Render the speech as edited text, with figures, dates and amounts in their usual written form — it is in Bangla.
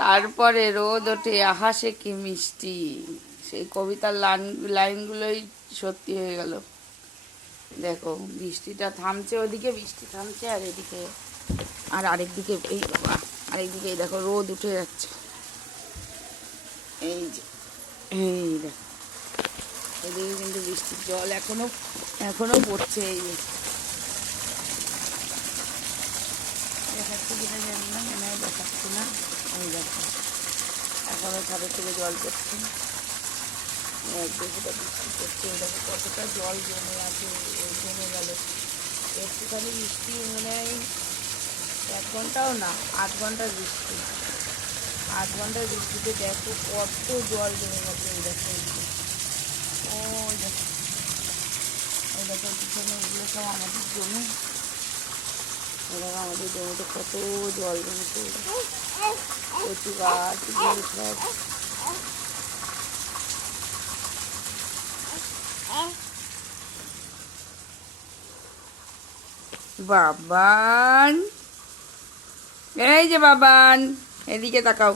তারপরে রোদ ওঠে আহা সে কি মিষ্টি। সেই কবিতার লাইনগুলোই সত্যি হয়ে গেল। দেখো বৃষ্টিটা থামছে, ওদিকে বৃষ্টি থামছে, আর এদিকে আর আরেকদিকে এই বাবা, আরেকদিকে এই দেখো রোদ উঠে যাচ্ছে। এই যে এই দেখো এদিকে কিন্তু বৃষ্টির জল এখনো এখনো পড়ছে। এই যে দেখাচ্ছে কিনা জানি না, মনে হয় দেখাচ্ছে না। এই দেখো এখনো ছাদের থেকে জল পড়ছে, একদিকে বৃষ্টি পড়ছে। দেখো কতটা জল জমে আছে, জমে গেল। একটুখানি বৃষ্টি মনে হয় 1 ঘন্টাও না, 8 ঘন্টার বৃষ্টি। 8 ঘন্টার বৃষ্টিতে দেখো কত জল জমে গেছে। এই দেখো ওই দেখো, ওই দেখো পিছনে এগুলো সব আমাদের জমি। এবার আমাদের জমিতে কত জল জমেছে, কচু গাছ এগুলো সব। বাবান, এই যে বাবান, এদিকে তাকাও।